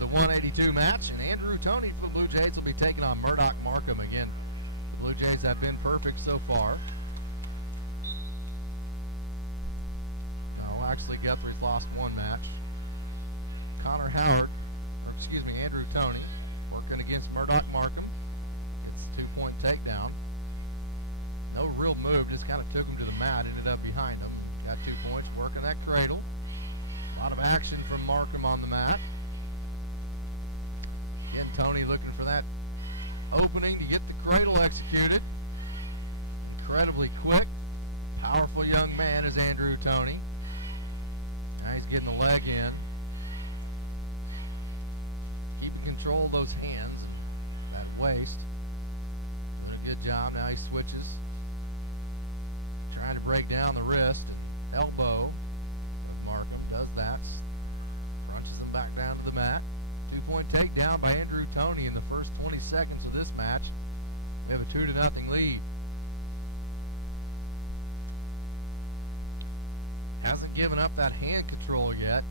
the 182 match, and Andrew Toney for the Blue Jays will be taking on Murdock Marcum again. The Blue Jays have been perfect so far. No, actually Guthrie's lost one match. Andrew Toney working against Murdock Marcum. It's a 2-point takedown. No real move, just kind of took him to the mat, ended up behind him. Got 2 points, working that cradle. A lot of action from Marcum on the mat. Again, Toney looking for that opening to get the cradle executed. Incredibly quick, powerful young man is Andrew Toney. Now he's getting the leg in. Keeping control of those hands, that waist. Doing a good job. Now he switches. Trying to break down the wrist. Elbow. Marcum does that. Crunches him back down to the mat. 2-point takedown by Andrew Toney in the first 20 seconds of this match. We have a 2-0 lead. Hasn't given up that hand control yet.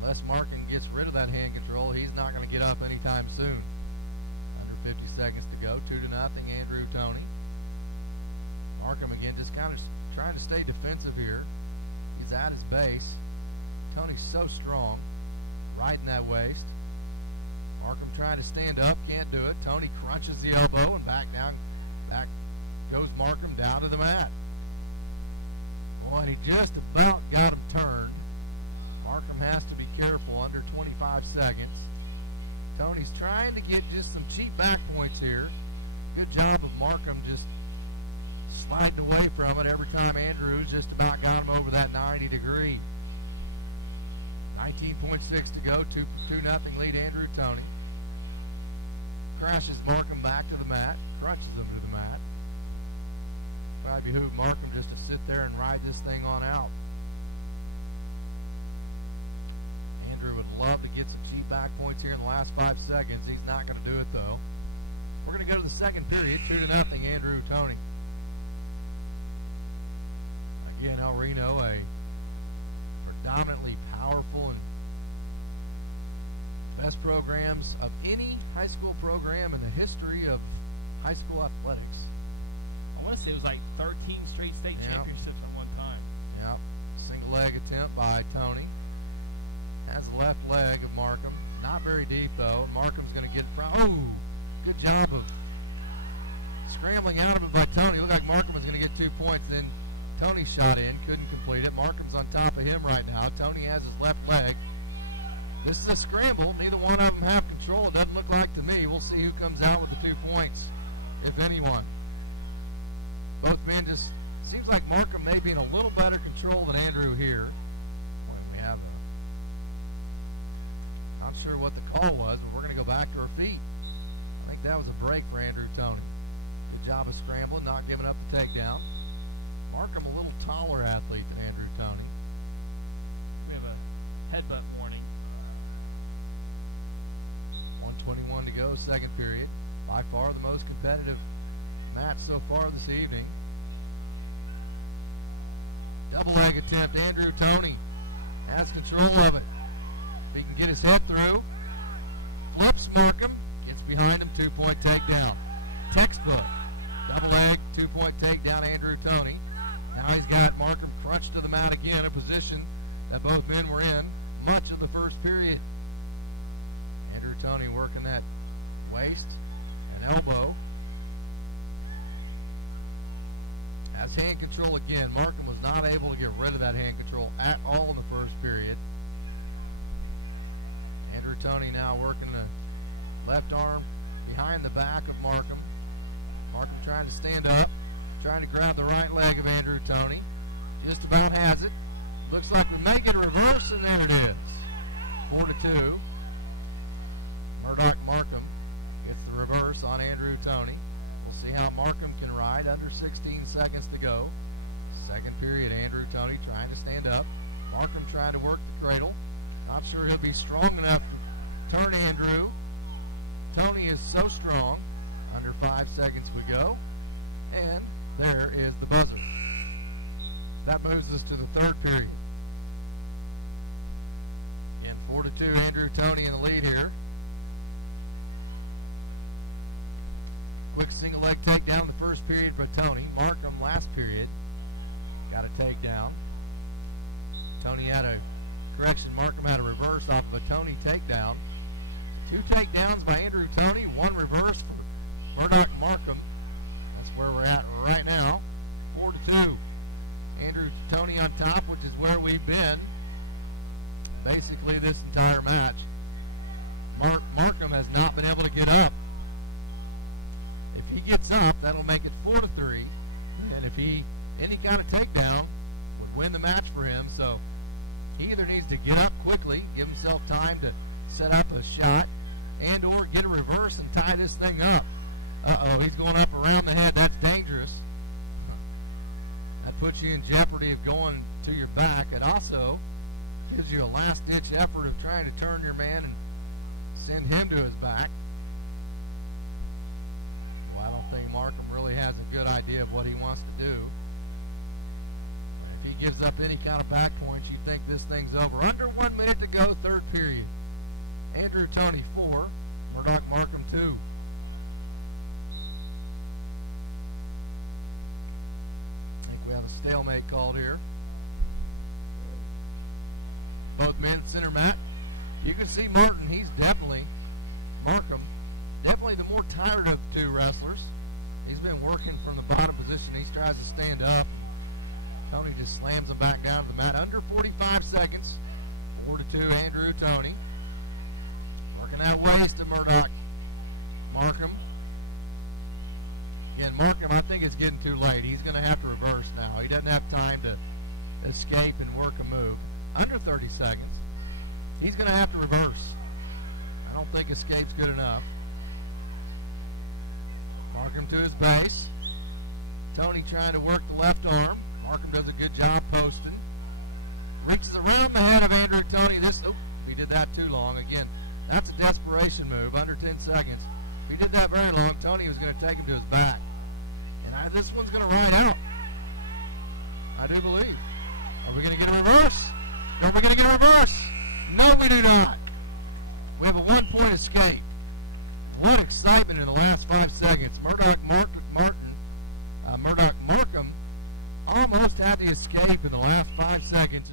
Unless Marcum gets rid of that hand control, he's not going to get up anytime soon. Under 50 seconds to go. 2-0 Andrew Toney. Marcum again just kind of trying to stay defensive here. He's at his base. Toney's so strong, riding that waist. Marcum trying to stand up, can't do it. Toney crunches the elbow and back goes Marcum down to the mat. Boy, he just about got him turned. Marcum has to be careful under 25 seconds. Toney's trying to get just some cheap back points here. Good job of Marcum just sliding away from it every time Andrews just about got him over that 90 degree. 19.6 to go, 2-0 lead Andrew Toney. Crashes Marcum back to the mat, crunches him to the mat. Probably behoove Marcum just to sit there and ride this thing on out. Andrew would love to get some cheap back points here in the last 5 seconds. He's not going to do it though. We're going to go to the second period, 2-0 Andrew Toney. Again, El Reno, a predominantly powerful and best programs of any high school program in the history of high school athletics. I want to say it was like 13 straight state championships at one time. Yep. Single leg attempt by Toney. Has the left leg of Marcum. Not very deep though. Marcum's going to get from. Oh, good job of scrambling out of it by Toney. Looked like Marcum was going to get 2 points. Then Toney shot in, couldn't complete it. Marcum's on top of him right now. Toney has his left leg. This is a scramble. Neither one of them have control. It doesn't look like to me. We'll see who comes out with the 2 points, if anyone. Both men just seems like Marcum may be in a little better control than Andrew here. We have not sure what the call was, but we're going to go back to our feet. I think that was a break for Andrew Toney. Good job of scrambling, not giving up the takedown. Marcum a little taller athlete than Andrew Toney. We have a headbutt warning. 1:21 to go, second period. By far the most competitive match so far this evening. Double leg attempt. Andrew Toney has control of it. If he can get his head through, flips Marcum, gets behind him, 2-point takedown. Textbook. Double leg, 2-point takedown, Andrew Toney. Now he's got Marcum crunched to the mat again, a position that both men were in much of the first period. Andrew Toney working that waist and elbow. Has hand control again. Marcum was not able to get rid of that hand control at all in the first period. Andrew Toney now working the left arm behind the back of Marcum. Marcum trying to stand up, trying to grab the right leg of Andrew Toney. Just about has it. Looks like we may get a reverse, and there it is. 4-2. Murdock Marcum gets the reverse on Andrew Toney. We'll see how Marcum can ride. Under 16 seconds to go. Second period, Andrew Toney trying to stand up. Marcum trying to work the cradle. Not sure he'll be strong enough to turn Andrew. Toney is so strong. Under 5 seconds we go. And there is the buzzer. That moves us to the third period. Again, 4-2, Andrew Toney in the lead here. Quick single leg takedown the first period for Toney. Marcum last period got a takedown. Toney had a correction. Marcum had a reverse off of a Toney takedown. 2 takedowns by Andrew Toney, 1 reverse for Murdock Marcum. That's where we're at right now. 4-2. Andrew Toney on top, which is where we've been basically this entire match. Marcum has not been able to get up. If he gets up, that'll make it 4-3. And if any kind of takedown would win the match for him. So he either needs to get up quickly, give himself time to set up a shot, and or get a reverse and tie this thing up. Uh-oh, he's going up around the head. That's dangerous. That puts you in jeopardy of going to your back. It also gives you a last-ditch effort of trying to turn your man and send him to his back. Well, I don't think Marcum really has a good idea of what he wants to do. If he gives up any kind of back points, you think this thing's over. Under 1 minute to go, third period. Andrew Toney 4, Murdock Marcum 2. I think we have a stalemate called here. Both men center mat. You can see Martin, he's definitely, Marcum, definitely the more tired of the 2 wrestlers. He's been working from the bottom position. He tries to stand up. Toney just slams him back down to the mat. Under 45 seconds. 4-2, Andrew Toney. Working that waist to Murdock Marcum. Again, Marcum, I think it's getting too late. He's going to have to reverse now. He doesn't have time to escape and work a move. Under 30 seconds. He's going to have to reverse. I don't think escape's good enough. Marcum to his base. Toney trying to work the left arm. Marcum does a good job posting. Reaches around the head of Andrew Toney. He did that too long. Again, that's a desperation move. Under 10 seconds. If he did that very long, Toney was going to take him to his back. And this one's going to ride out. I do believe. Are we going to get a reverse? Are we going to get a reverse? No, we do not. We have a 1-point escape. What excitement in the last 5 seconds. Murdock Marcum almost had the escape in the last 5 seconds.